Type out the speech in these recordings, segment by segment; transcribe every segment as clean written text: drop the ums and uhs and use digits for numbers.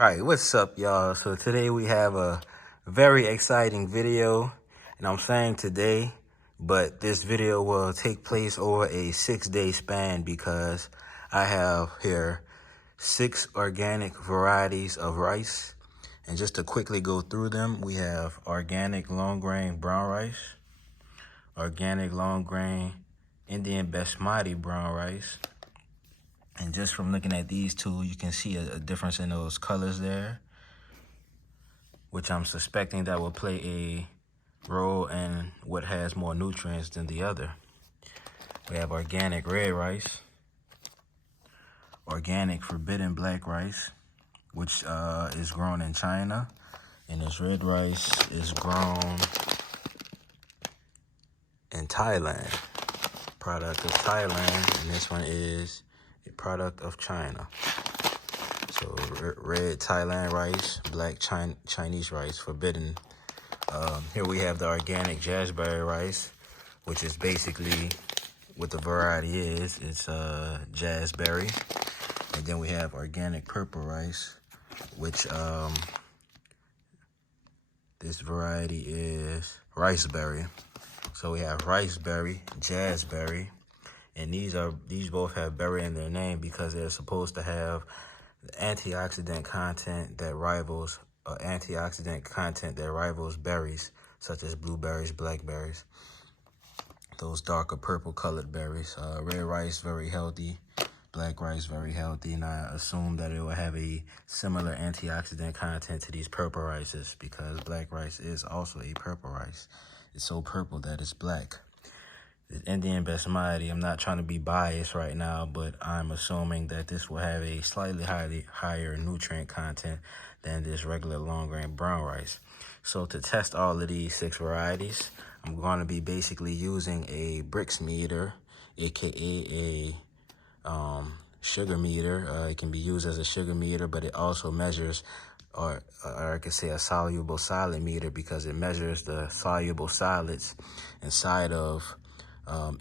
All right, what's up, y'all? So today we have a very exciting video, and I'm saying today, but this video will take place over a 6-day span because I have here 6 organic varieties of rice. And just to quickly go through them, we have organic long grain brown rice, organic long grain Indian basmati brown rice. And just from looking at these two, you can see a difference in those colors there, which I'm suspecting that will play a role in what has more nutrients than the other. We have organic red rice, organic forbidden black rice, which is grown in China, and this red rice is grown in Thailand, product of Thailand, and this one is a product of China. So red Thailand rice, black Chinese rice, forbidden. Here we have the organic jazzberry rice, which is basically what the variety is. It's jazzberry. And then we have organic purple rice, which this variety is riceberry. So we have riceberry, jazzberry, and these both have berry in their name because they're supposed to have the antioxidant content that rivals berries, such as blueberries, blackberries, those darker purple colored berries. Red rice, very healthy. Black rice, very healthy. And I assume that it will have a similar antioxidant content to these purple rices because black rice is also a purple rice. It's so purple that it's black. The Indian basmati, I'm not trying to be biased right now, but I'm assuming that this will have a slightly higher nutrient content than this regular long grain brown rice. So to test all of these 6 varieties, I'm going to be basically using a Brix meter, aka a sugar meter. It can be used as a sugar meter, but it also measures, or I could say a soluble solid meter, because it measures the soluble solids inside of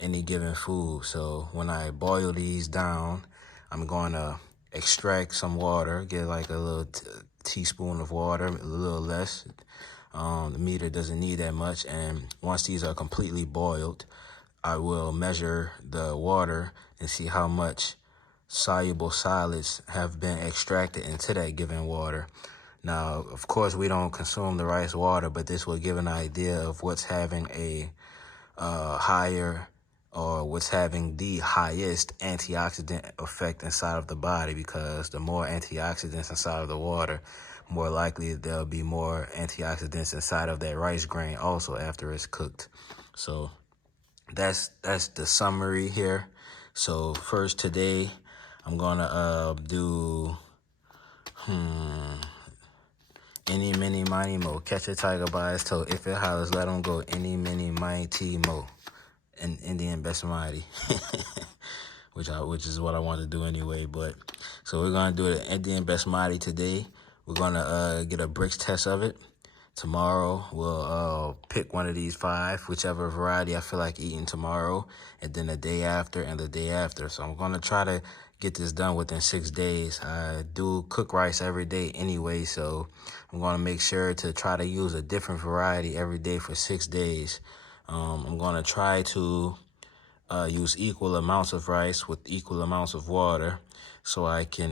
any given food. So when I boil these down, I'm going to extract some water, get like a little teaspoon of water, a little less. The meter doesn't need that much. And once these are completely boiled, I will measure the water and see how much soluble solids have been extracted into that given water. Now, of course, we don't consume the rice water, but this will give an idea of what's having a higher, or what's having the highest antioxidant effect inside of the body, because the more antioxidants inside of the water, more likely there'll be more antioxidants inside of that rice grain also after it's cooked. So that's the summary here. So first today, I'm gonna do any, mini, miny, mo. Catch a tiger by his toe. If it hollers, let him go. Any, mini, miny, mo. And Indian basmati, which is what I want to do anyway. But so we're gonna do the Indian basmati today. We're gonna get a Brix test of it. Tomorrow we'll pick one of these 5, whichever variety I feel like eating tomorrow, and then the day after and the day after. So I'm gonna try to get this done within 6 days. I do cook rice every day anyway, so I'm gonna make sure to try to use a different variety every day for 6 days. I'm gonna try to use equal amounts of rice with equal amounts of water so I can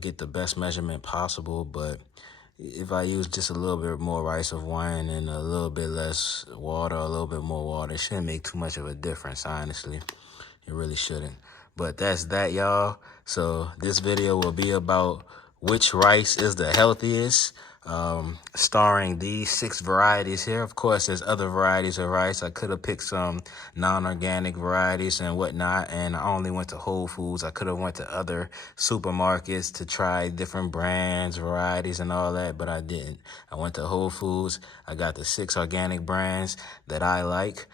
get the best measurement possible. But if I use just a little bit more rice of one and a little bit less water, a little bit more water, it shouldn't make too much of a difference, honestly. It really shouldn't. But that's that, y'all. So this video will be about which rice is the healthiest, starring these 6 varieties here. Of course, there's other varieties of rice. I could have picked some non-organic varieties and whatnot, and I only went to Whole Foods. I could have went to other supermarkets to try different brands, varieties, and all that, but I didn't. I went to Whole Foods. I got the 6 organic brands that I like.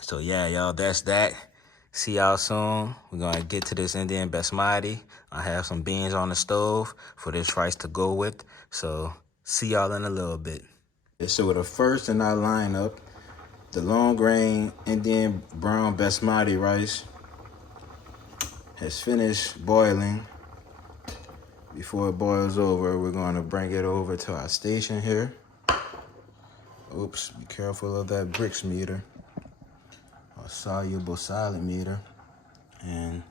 So yeah, y'all, that's that. See y'all soon. We're going to get to this Indian basmati. I have some beans on the stove for this rice to go with. So see y'all in a little bit. So the first in our lineup, the long grain Indian brown basmati rice has finished boiling. Before it boils over, we're going to bring it over to our station here. Oops, be careful of that Brix meter, or soluble solid meter. And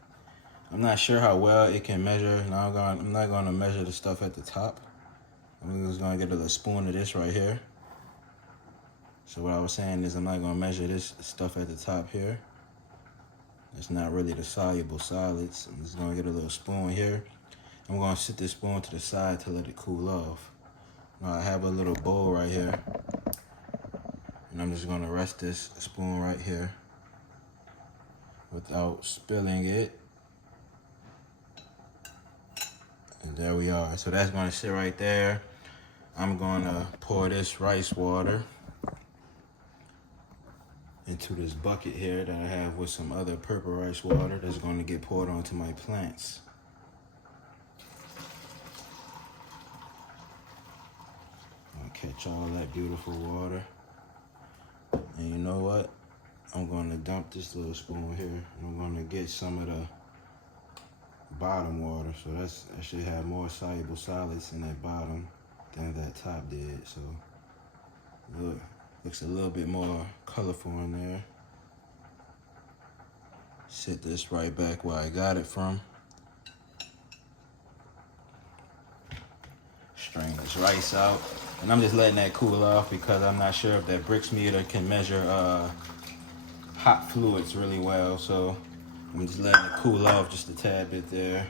I'm not sure how well it can measure. Now I'm not going to measure the stuff at the top. I'm just going to get a spoon of this right here. So what I was saying is I'm not going to measure this stuff at the top here. It's not really the soluble solids. I'm just going to get a little spoon here. I'm going to sit this spoon to the side to let it cool off. Now I have a little bowl right here. And I'm just going to rest this spoon right here without spilling it. And there we are. So that's going to sit right there. I'm going to pour this rice water into this bucket here that I have with some other purple rice water that's going to get poured onto my plants. I'll catch all that beautiful water. And you know what? I'm going to dump this little spoon here. I'm going to get some of the bottom water. So that should have more soluble solids in that bottom than that top did. So look. Looks a little bit more colorful in there. Sit this right back where I got it from. Strain this rice out. And I'm just letting that cool off because I'm not sure if that Brix meter can measure hot fluids really well. So I'm just letting it cool off just a tad bit there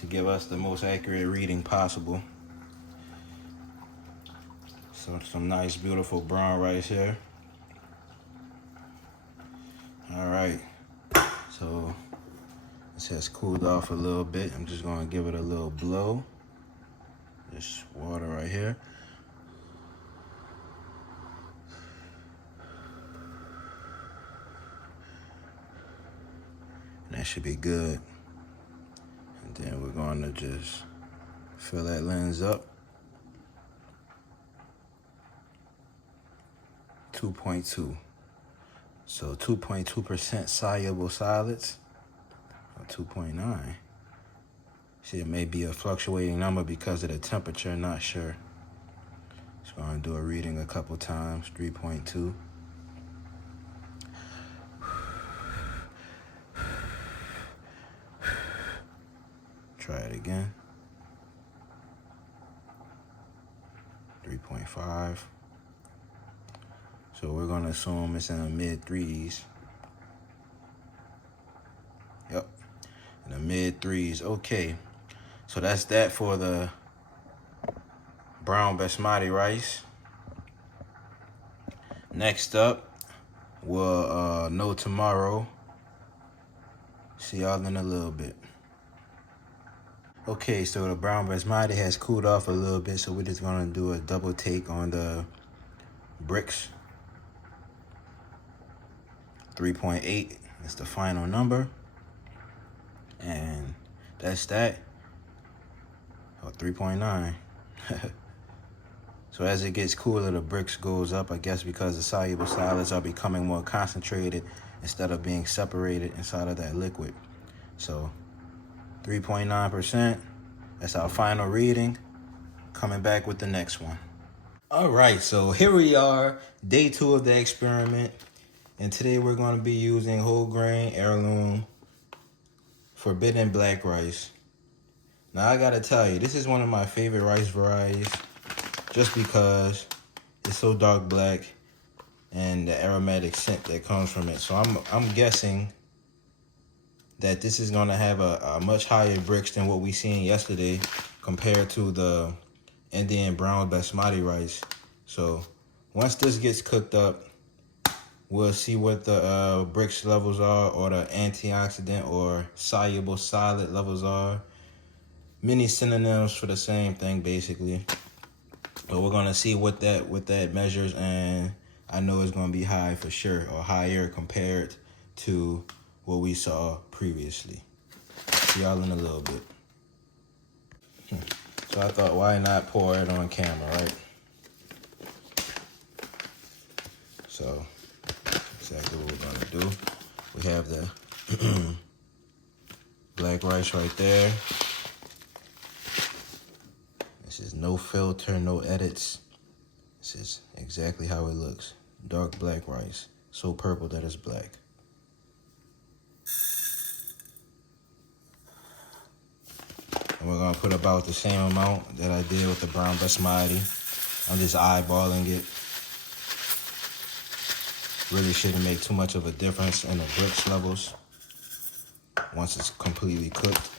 to give us the most accurate reading possible. So some nice, beautiful brown rice here. All right, so this has cooled off a little bit. I'm just gonna give it a little blow. This water right here. And that should be good. And then we're gonna just fill that lens up. 2.2. So 2.2% soluble solids, or 2.9. See, it may be a fluctuating number because of the temperature, not sure. Just gonna do a reading a couple times, 3.2. Try it again. 3.5. So we're gonna assume it's in the mid threes. Yep, in the mid threes. Okay, so that's that for the brown basmati rice. Next up, we'll know tomorrow. See y'all in a little bit. Okay, so the brown basmati has cooled off a little bit, so we're just gonna do a double take on the Brix. 3.8 is the final number. And that's that. Oh, 3.9. So as it gets cooler, the Brix goes up, I guess because the soluble solids are becoming more concentrated instead of being separated inside of that liquid. So 3.9%, that's our final reading. Coming back with the next one. All right, so here we are, day 2 of the experiment. And today we're going to be using whole grain, heirloom, forbidden black rice. Now I gotta tell you, this is one of my favorite rice varieties just because it's so dark black and the aromatic scent that comes from it. So I'm guessing that this is gonna have a much higher Brix than what we seen yesterday compared to the Indian brown basmati rice. So once this gets cooked up, we'll see what the Brix levels are, or the antioxidant or soluble solid levels are. Many synonyms for the same thing, basically. But we're gonna see what that measures, and I know it's gonna be high for sure, or higher compared to what we saw previously. See y'all in a little bit. So I thought, why not pour it on camera, right? So exactly what we're gonna do. We have the black rice right there. This is no filter, no edits. This is exactly how it looks. Dark black rice. So purple that it's black. And we're gonna put about the same amount that I did with the brown basmati. I'm just eyeballing it. Really shouldn't make too much of a difference in the bricks levels once it's completely cooked.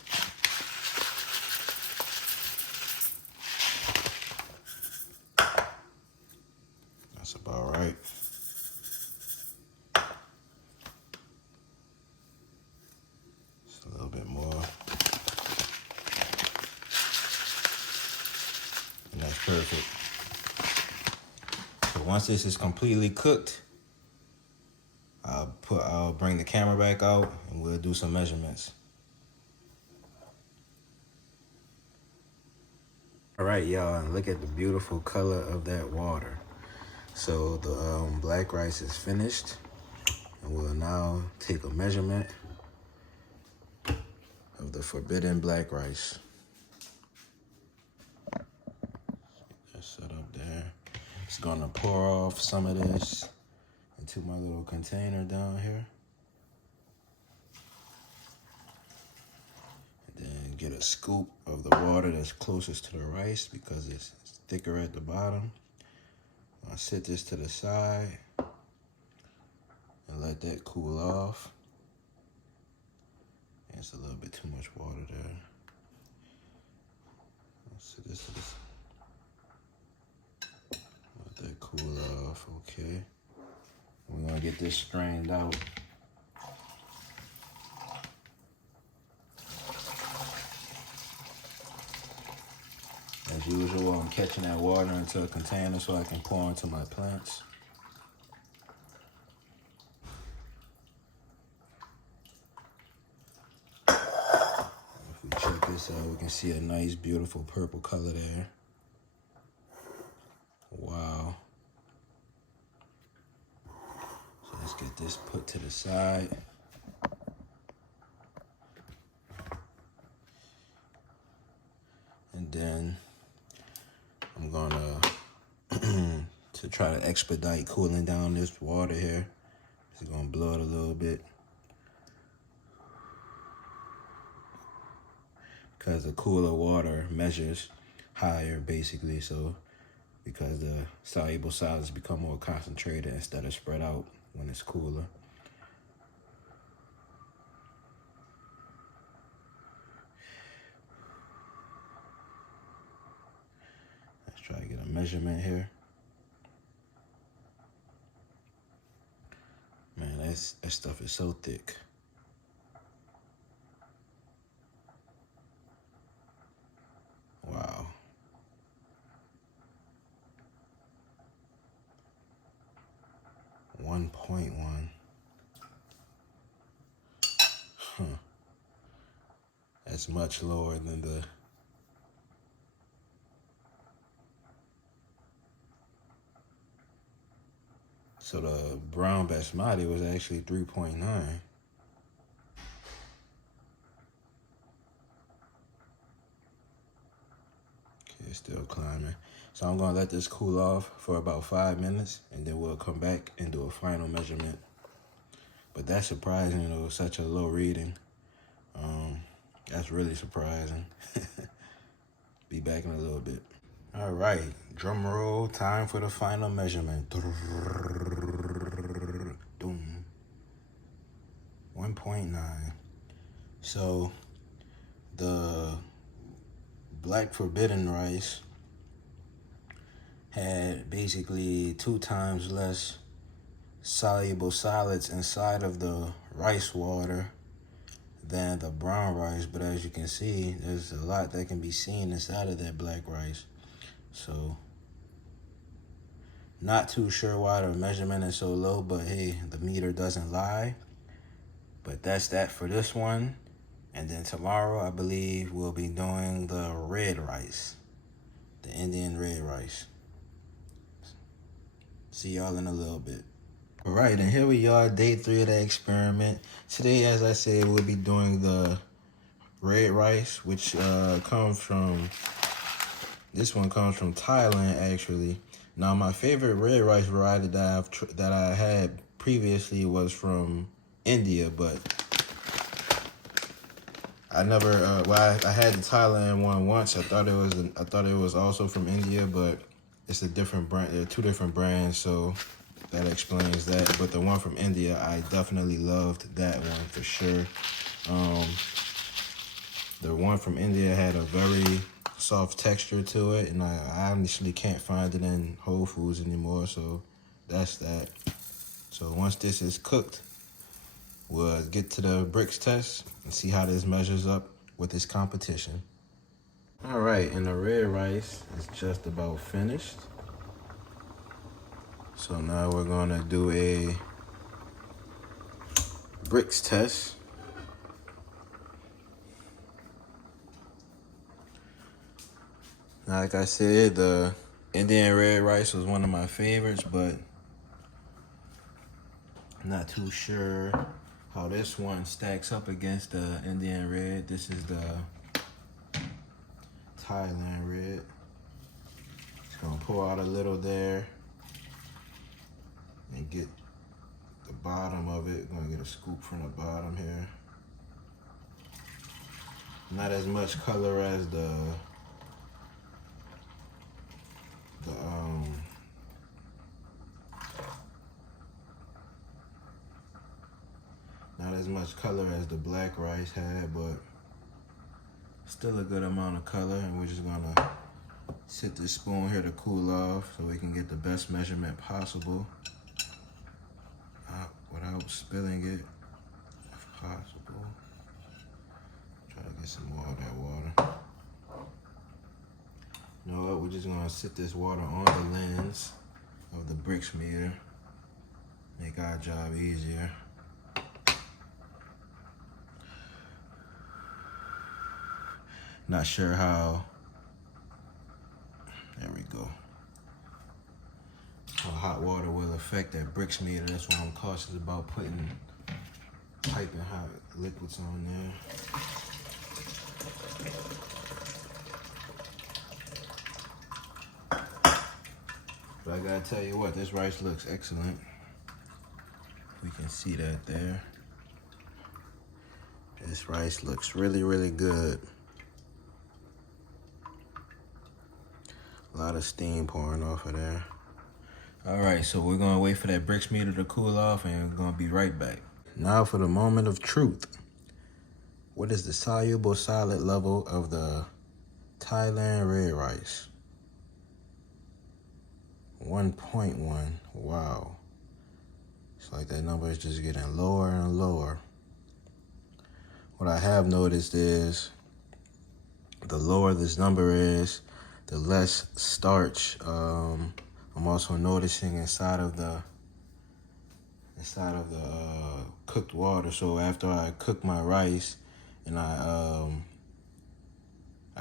That's about right. Just a little bit more. And that's perfect. So once this is completely cooked, I'll bring the camera back out and we'll do some measurements. All right, y'all, and look at the beautiful color of that water. So the black rice is finished, and we'll now take a measurement of the forbidden black rice. That's set up there. Just gonna pour off some of this into my little container down here. And then get a scoop of the water that's closest to the rice because it's thicker at the bottom. I'll set this to the side and let that cool off. And it's a little bit too much water there. I'll set this to the side. Let that cool off, okay. We're gonna get this strained out. As usual, I'm catching that water into a container so I can pour into my plants. If we check this out, we can see a nice, beautiful purple color there. Wow. So let's get this put to the side. And then I'm gonna, to try to expedite cooling down this water here, just gonna blow it a little bit. Because the cooler water measures higher, basically, so because the soluble solids become more concentrated instead of spread out when it's cooler. Let's try to get a measurement here. Man, that stuff is so thick. Wow. .1. Huh. That's much lower than the so the brown basmati was actually 3.9. Okay, it's still climbing. So I'm gonna let this cool off for about 5 minutes and then we'll come back and do a final measurement. But that's surprising, it was such a low reading. That's really surprising. Be back in a little bit. All right, drum roll, time for the final measurement. 1.9. So the black forbidden rice had basically 2 times less soluble solids inside of the rice water than the brown rice, but as you can see, there's a lot that can be seen inside of that black rice. So not too sure why the measurement is so low, but hey, the meter doesn't lie. But that's that for this one. And then tomorrow, I believe, we'll be doing the red rice, the Indian red rice. See y'all in a little bit. All right, and here we are, day 3 of the experiment. Today, as I said, we'll be doing the red rice, which comes from This one comes from Thailand, actually. Now, my favorite red rice variety that I had previously was from India, but I never. I had the Thailand one once. I thought it was also from India, but it's a different brand. They're two different brands, so that explains that. But the one from India, I definitely loved that one for sure. The one from India had a very soft texture to it, and I honestly can't find it in Whole Foods anymore, so that's that. So once this is cooked, we'll get to the bricks test and see how this measures up with this competition. All right, and the red rice is just about finished. So now we're gonna do a bricks test. Now, like I said, the Indian red rice was one of my favorites, but I'm not too sure how this one stacks up against the Indian red. This is the Thailand red. Just gonna pour out a little there and get the bottom of it. Gonna get a scoop from the bottom here. Not as much color as not as much color as the black rice had, but still a good amount of color. And we're just gonna sit this spoon here to cool off so we can get the best measurement possible without spilling it if possible. Try to get some more of that water. You know what, we're just gonna sit this water on the lens of the bricks meter. Make our job easier. Not sure how, there we go, how hot water will affect that bricks meter. That's why I'm cautious about putting piping hot liquids on there. But I gotta tell you what, this rice looks excellent. We can see that there. This rice looks really, really good. A lot of steam pouring off of there. All right, so we're gonna wait for that bricks meter to cool off and we're gonna be right back. Now for the moment of truth. What is the soluble solid level of the Thailand red rice? 1.1, wow. It's like that number is just getting lower and lower. What I have noticed is the lower this number is, the less starch. I'm also noticing inside of the cooked water. So after I cook my rice and I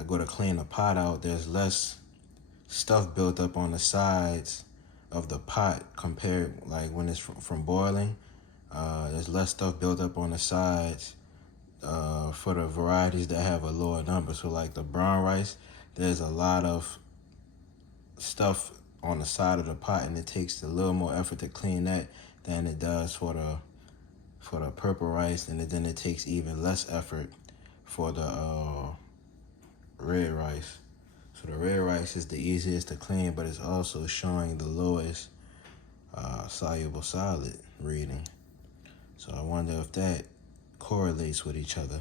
go to clean the pot out, there's less stuff built up on the sides of the pot compared, like when it's from boiling. There's less stuff built up on the sides for the varieties that have a lower number. So like the brown rice, there's a lot of stuff on the side of the pot, and it takes a little more effort to clean that than it does for the purple rice, and then it takes even less effort for the red rice. So the red rice is the easiest to clean, but it's also showing the lowest soluble solid reading. So I wonder if that correlates with each other.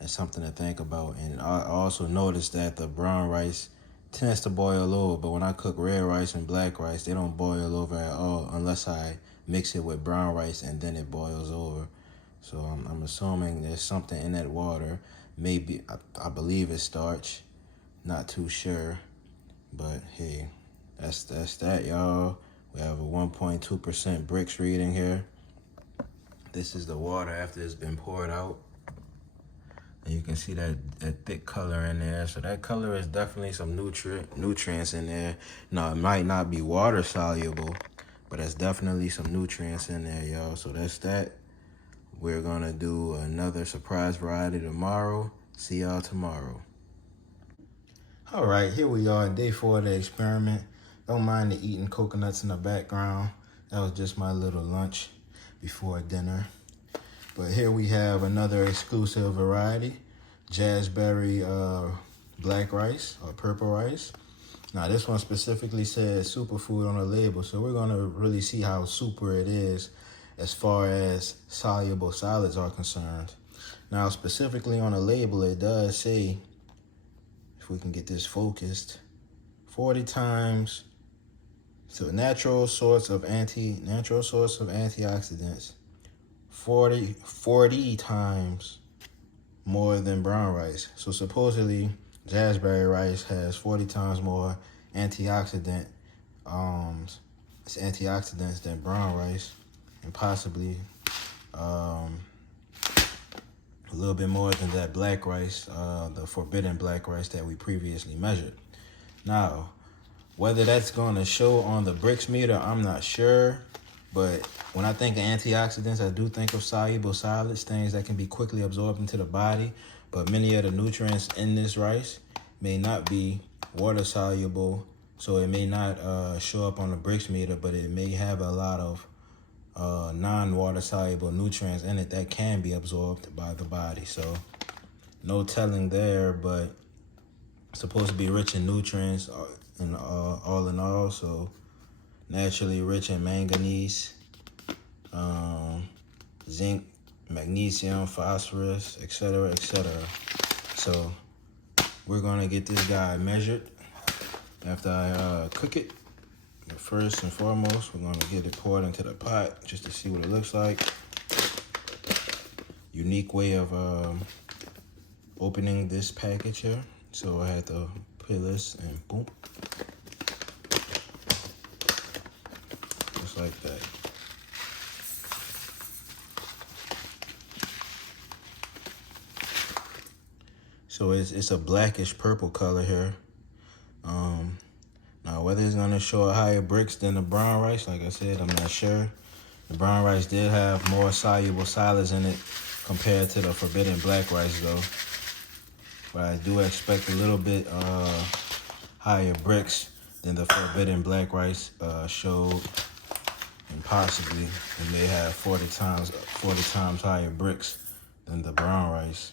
That's something to think about. And I also noticed that the brown rice tends to boil over, but when I cook red rice and black rice, they don't boil over at all unless I mix it with brown rice and then it boils over. So I'm assuming there's something in that water. Maybe, I believe it's starch. Not too sure. But hey, that's that, y'all. We have a 1.2% bricks reading here. This is the water after it's been poured out. And you can see that thick color in there. So that color is definitely some nutrients in there. Now, it might not be water soluble, but there's definitely some nutrients in there, y'all. So that's that. We're going to do another surprise variety tomorrow. See y'all tomorrow. All right, here we are, day 4 of the experiment. Don't mind the eating coconuts in the background. That was just my little lunch before dinner. But here we have another exclusive variety, jazzberry black rice or purple rice. Now this one specifically says superfood on the label, so we're gonna really see how super it is as far as soluble solids are concerned. Now specifically on the label, it does say, if we can get this focused, 40 times, so natural source of antioxidants, 40 times more than brown rice. So supposedly jazzberry rice has 40 times more antioxidants than brown rice, and possibly a little bit more than that black rice, the forbidden black rice that we previously measured. Now, whether that's going to show on the Brix meter, I'm not sure. But when I think of antioxidants, I do think of soluble solids, things that can be quickly absorbed into the body. But many of the nutrients in this rice may not be water soluble, so it may not show up on the Brix meter, but it may have a lot of non-water soluble nutrients in it that can be absorbed by the body. So no telling there, but it's supposed to be rich in nutrients and all in all. So naturally rich in manganese, zinc, magnesium, phosphorus, etc., etc. So we're gonna get this guy measured after I cook it. But first and foremost, we're gonna get it poured into the pot just to see what it looks like. Unique way of opening this package here. So I had to peel this and boom. Just like that. So it's a blackish purple color here. Now whether it's gonna show a higher Brix than the brown rice, like I said, I'm not sure. The brown rice did have more soluble solids in it compared to the forbidden black rice though. But I do expect a little bit higher Brix than the forbidden black rice showed. And possibly it may have 40 times higher Brix than the brown rice,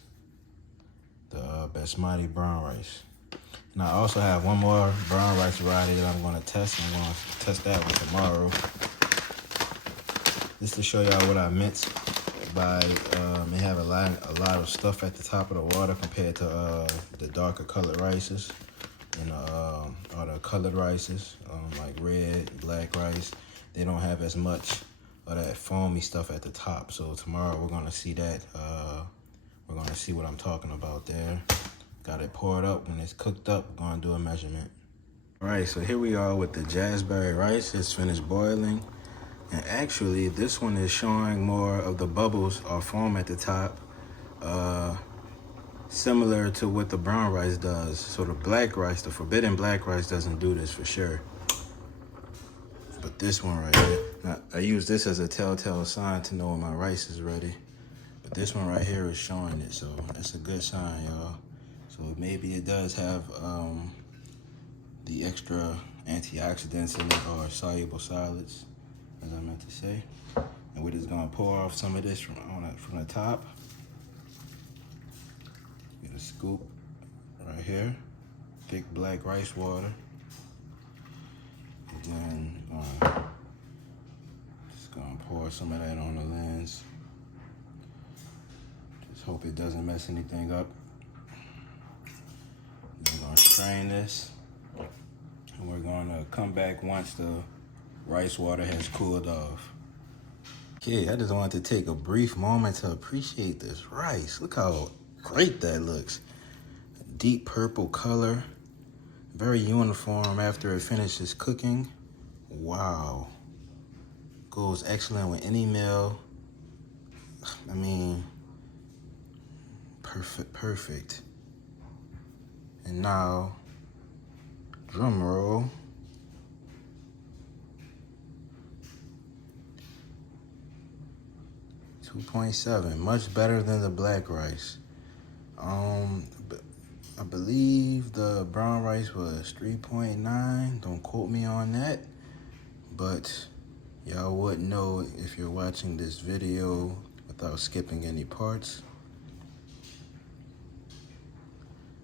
the basmati brown rice. Now I also have one more brown rice variety that I'm going to test. I'm going to test that one tomorrow. Just to show y'all what I meant by it have a lot of stuff at the top of the water compared to the darker colored rices and or the colored rices like red, black rice. They don't have as much of that foamy stuff at the top. So tomorrow we're gonna see that. We're gonna see what I'm talking about there. Got it poured up. When it's cooked up, we're gonna do a measurement. All right, so here we are with the jazzberry rice. It's finished boiling. And actually, this one is showing more of the bubbles or foam at the top, similar to what the brown rice does. So the black rice, the forbidden black rice, doesn't do this for sure. But this one right here, now, I use this as a telltale sign to know when my rice is ready. But this one right here is showing it, so that's a good sign, y'all. So maybe it does have the extra antioxidants in it or soluble solids, as I meant to say. And we're just gonna pour off some of this from the top. Get a scoop right here, thick black rice water. And then just gonna pour some of that on the lens. Just hope it doesn't mess anything up. Then we're gonna strain this. And we're gonna come back once the rice water has cooled off. Okay, I just wanted to take a brief moment to appreciate this rice. Look how great that looks. Deep purple color, very uniform after it finishes cooking. Wow. Goes excellent with any meal. I mean, perfect. And now, drum roll. 2.7, much better than the black rice. I believe the brown rice was 3.9. Don't quote me on that, but y'all would know if you're watching this video without skipping any parts.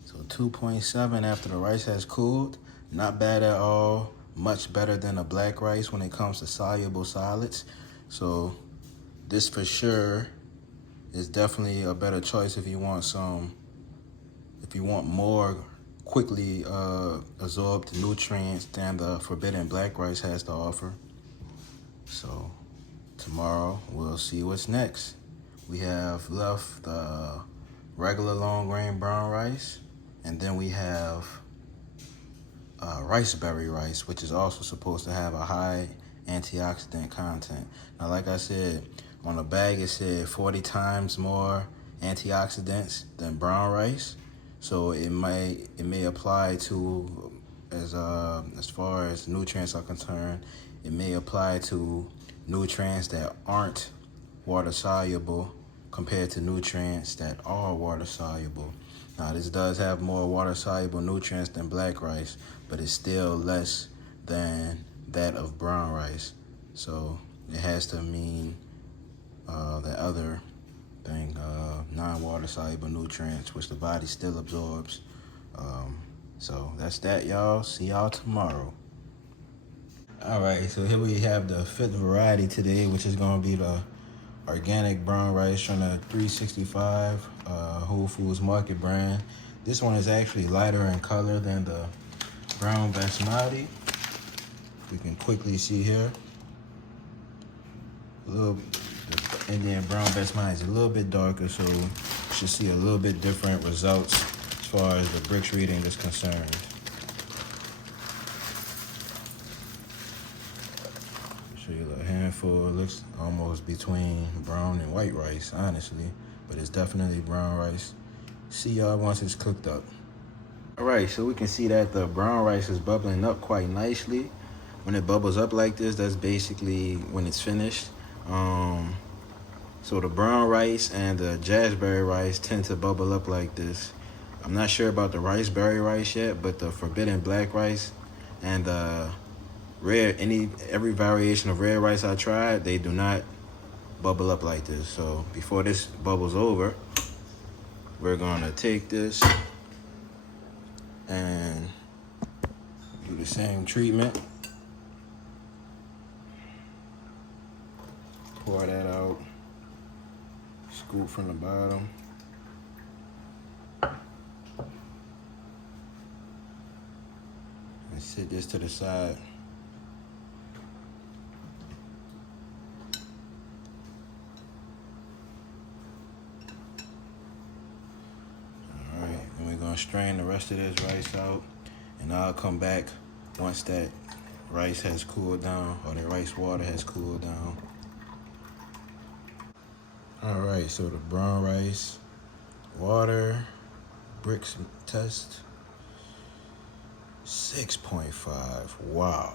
So 2.7 after the rice has cooled. Not bad at all. Much better than a black rice when it comes to soluble solids. So this for sure is definitely a better choice if you want more quickly absorbed nutrients than the forbidden black rice has to offer. So tomorrow we'll see what's next. We have left the regular long grain brown rice, and then we have riceberry rice, which is also supposed to have a high antioxidant content. Now, like I said, on the bag it said 40 times more antioxidants than brown rice. So it may apply to, as far as nutrients are concerned, it may apply to nutrients that aren't water soluble compared to nutrients that are water soluble. Now, this does have more water soluble nutrients than black rice, but it's still less than that of brown rice. So it has to mean the other thing, non-water soluble nutrients, which the body still absorbs. So that's that, y'all. See y'all tomorrow. All right, so here we have the fifth variety today, which is going to be the organic brown rice from the 365 Whole Foods Market brand. This one is actually lighter in color than the brown basmati. We can quickly see here. The Indian brown basmati is a little bit darker, so you should see a little bit different results as far as the bricks reading is concerned. Show you a handful. It looks almost between brown and white rice, honestly, but it's definitely brown rice. See y'all once it's cooked up. All right, so we can see that the brown rice is bubbling up quite nicely. When it bubbles up like this, that's basically when it's finished. So the brown rice and the jazzberry rice tend to bubble up like this. I'm not sure about the riceberry rice yet, but the forbidden black rice and the every variation of red rice I tried, they do not bubble up like this. So before this bubbles over, we're gonna take this and do the same treatment. Pour that out, scoop from the bottom. And set this to the side. Gonna strain the rest of this rice out, and I'll come back once that rice has cooled down, or the rice water has cooled down. All right, so the brown rice water bricks test 6.5. Wow,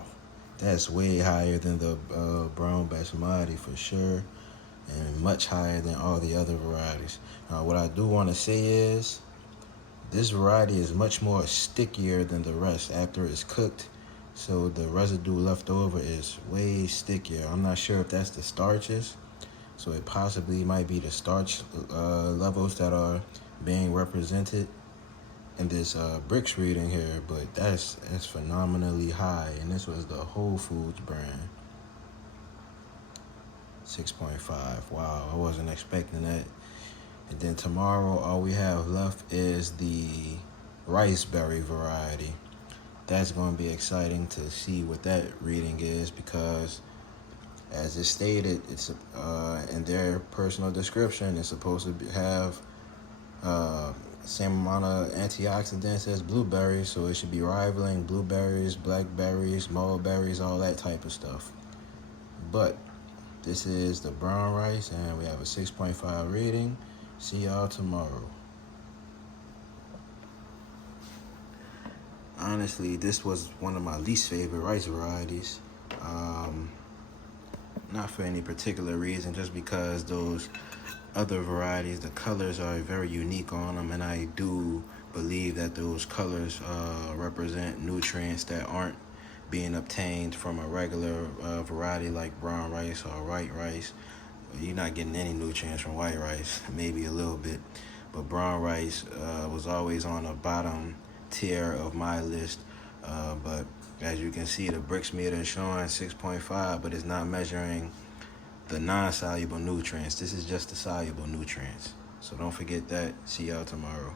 that's way higher than the brown basmati for sure, and much higher than all the other varieties. Now, what I do want to say is, this variety is much more stickier than the rest after it's cooked, so the residue left over is way stickier. I'm not sure if that's the starches, so it possibly might be the starch levels that are being represented in this bricks reading here, but that's phenomenally high, and this was the Whole Foods brand. 6.5. Wow, I wasn't expecting that. And then tomorrow, all we have left is the riceberry variety. That's going to be exciting to see what that reading is, because as it's stated, it's in their personal description, it's supposed to have same amount of antioxidants as blueberries, so it should be rivaling blueberries, blackberries, mulberries, all that type of stuff. But this is the brown rice, and we have a 6.5 rating. See y'all tomorrow. Honestly, this was one of my least favorite rice varieties. Not for any particular reason, just because those other varieties, the colors are very unique on them, and I do believe that those colors represent nutrients that aren't being obtained from a regular variety like brown rice or white rice. You're not getting any nutrients from white rice, maybe a little bit. But brown rice was always on the bottom tier of my list. But as you can see, the bricks meter is showing 6.5, but it's not measuring the non-soluble nutrients. This is just the soluble nutrients. So don't forget that. See y'all tomorrow.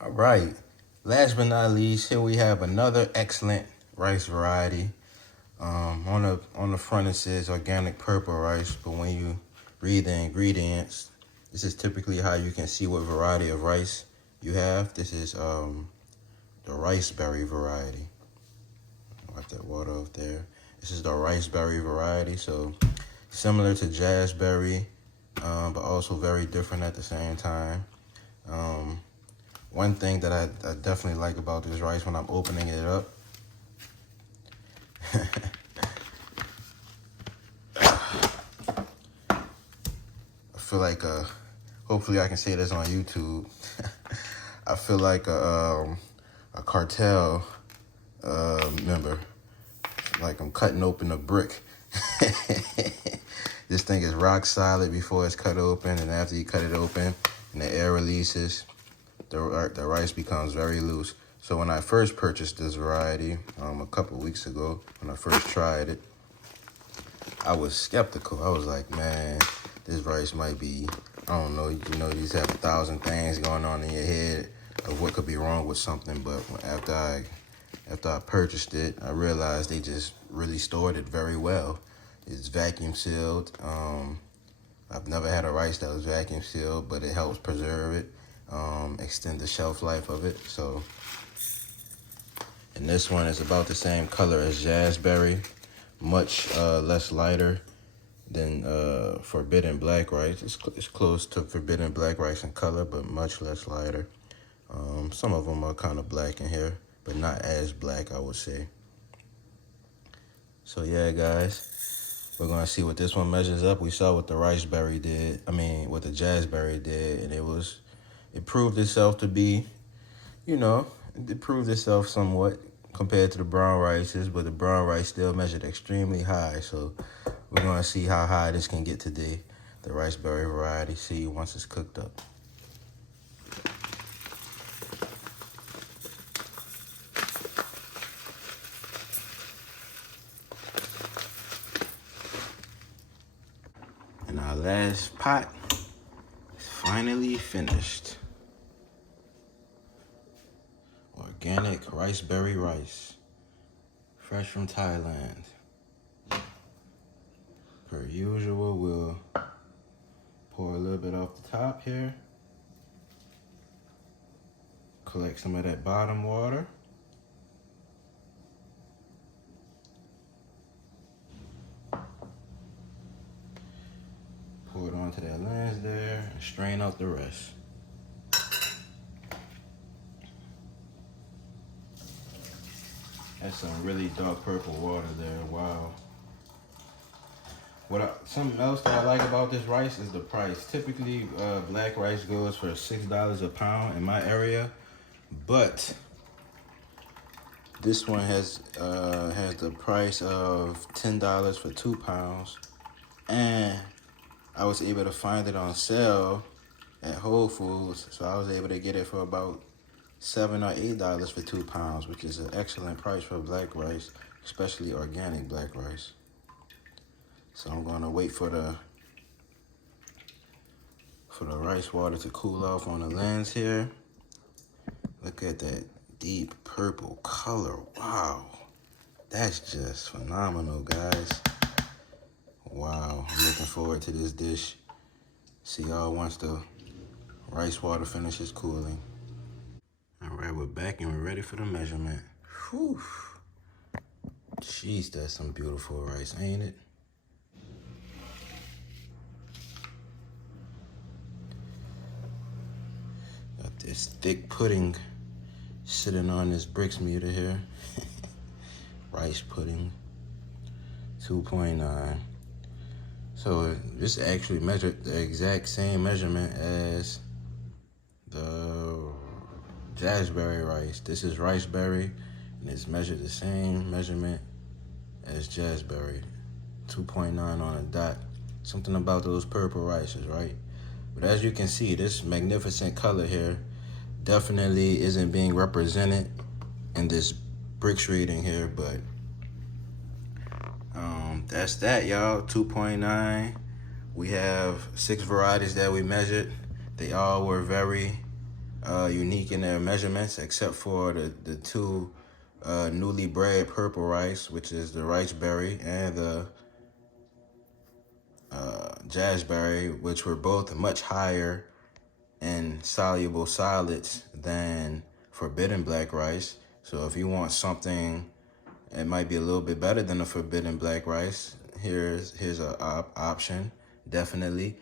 All right. Last but not least, here we have another excellent rice variety. On the front it says organic purple rice, but when you read the ingredients, this is typically how you can see what variety of rice you have. This is the riceberry variety. Wipe that water off there. This is the riceberry variety, so similar to jazzberry, but also very different at the same time. One thing that I definitely like about this rice when I'm opening it up, I feel like hopefully I can say this on YouTube. I feel like a cartel member, like I'm cutting open a brick. This thing is rock solid before it's cut open, and after you cut it open and the air releases, the rice becomes very loose. So when I first purchased this variety a couple weeks ago, when I first tried it, I was skeptical. I was like, man, this rice might be, I don't know, you just have 1,000 things going on in your head of what could be wrong with something. But after I purchased it, I realized they just really stored it very well. It's vacuum sealed. I've never had a rice that was vacuum sealed, but it helps preserve it, extend the shelf life of it. So, and this one is about the same color as jazzberry, much less lighter than forbidden black rice. It's close to forbidden black rice in color, but much less lighter. Some of them are kind of black in here, but not as black, I would say. So yeah, guys, we're gonna see what this one measures up. We saw what the riceberry did. What the jazzberry did, and it proved itself to be, it proved itself somewhat compared to the brown rices, but the brown rice still measured extremely high. So we're gonna see how high this can get today, the riceberry variety. See you once it's cooked up. And our last pot is finally finished. Organic riceberry rice, fresh from Thailand. Per usual, we'll pour a little bit off the top here. Collect some of that bottom water. Pour it onto that lens there and strain out the rest. That's some really dark purple water there, wow. Something else that I like about this rice is the price. Typically, black rice goes for $6 a pound in my area, but this one has the price of $10 for 2 pounds, and I was able to find it on sale at Whole Foods, so I was able to get it for about $7 or $8 for 2 pounds, which is an excellent price for black rice, especially organic black rice. So I'm gonna wait for the rice water to cool off on the lens here. Look at that deep purple color. Wow, that's just phenomenal, guys. Wow, I'm looking forward to this dish. See y'all once the rice water finishes cooling. All right, we're back and we're ready for the measurement. Whew. Jeez, that's some beautiful rice, ain't it? Got this thick pudding sitting on this bricks meter here. Rice pudding, 2.9. So this actually measured the exact same measurement as the jazzberry rice. This is riceberry, and it's measured the same measurement as jazzberry. 2.9 on a dot. Something about those purple rices, right? But as you can see, this magnificent color here definitely isn't being represented in this bricks reading here, but that's that, y'all. 2.9. We have 6 varieties that we measured. They all were very unique in their measurements, except for the 2 newly bred purple rice, which is the riceberry, and the jazzberry, which were both much higher in soluble solids than forbidden black rice. So if you want something, it might be a little bit better than the forbidden black rice, here's a option, definitely.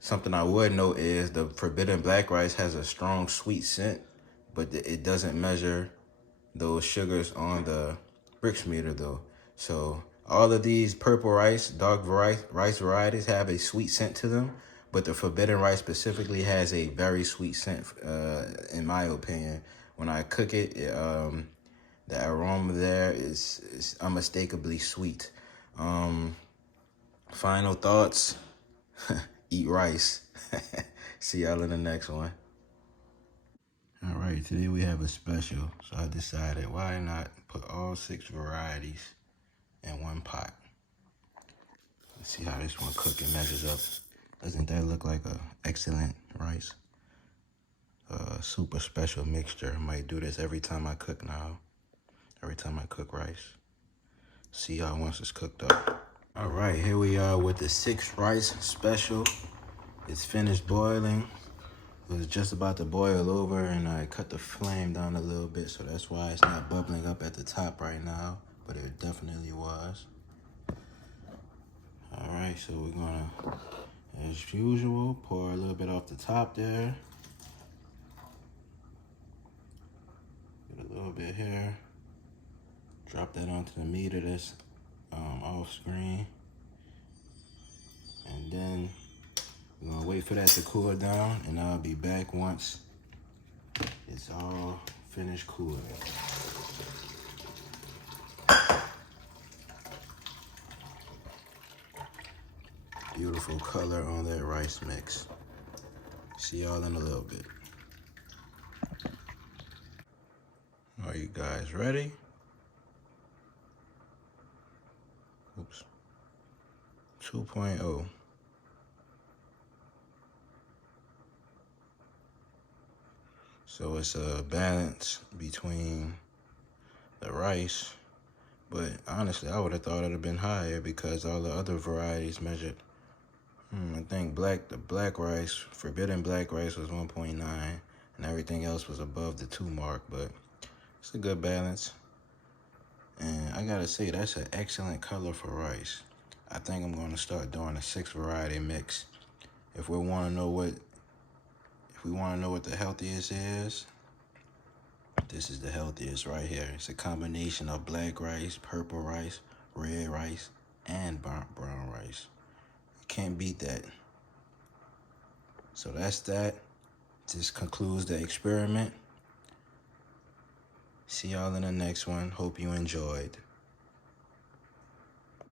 Something I would note is the forbidden black rice has a strong sweet scent, but it doesn't measure those sugars on the bricks meter though. So all of these purple rice, dark rice varieties have a sweet scent to them, but the forbidden rice specifically has a very sweet scent, in my opinion. When I cook it, the aroma there is unmistakably sweet. Final thoughts, eat rice. See y'all in the next one. All right, today we have a special. So I decided, why not put all 6 varieties in one pot? Let's see how this one cooks and measures up. Doesn't that look like a excellent rice? Super special mixture. I might do this every time I cook now. Every time I cook rice. See y'all once it's cooked up. All right, here we are with the 6 rice special. It's finished boiling. It was just about to boil over, and I cut the flame down a little bit, so that's why it's not bubbling up at the top right now, but it definitely was. All right, so we're gonna, as usual, pour a little bit off the top there. Get a little bit here. Drop that onto the meter that's off screen. And then we're gonna wait for that to cool down, and I'll be back once it's all finished cooling. Beautiful color on that rice mix. See y'all in a little bit. Are you guys ready? Oops. 2.0. So it's a balance between the rice, but honestly, I would have thought it'd have been higher because all the other varieties measured. I think the black rice, forbidden black rice was 1.9, and everything else was above the 2 mark, but it's a good balance. And I gotta say, that's an excellent color for rice. I think I'm gonna start doing a 6 variety mix. If we wanna know what the healthiest is, this is the healthiest right here. It's a combination of black rice, purple rice, red rice, and brown rice. You can't beat that. So that's that. This concludes the experiment. See y'all in the next one. Hope you enjoyed.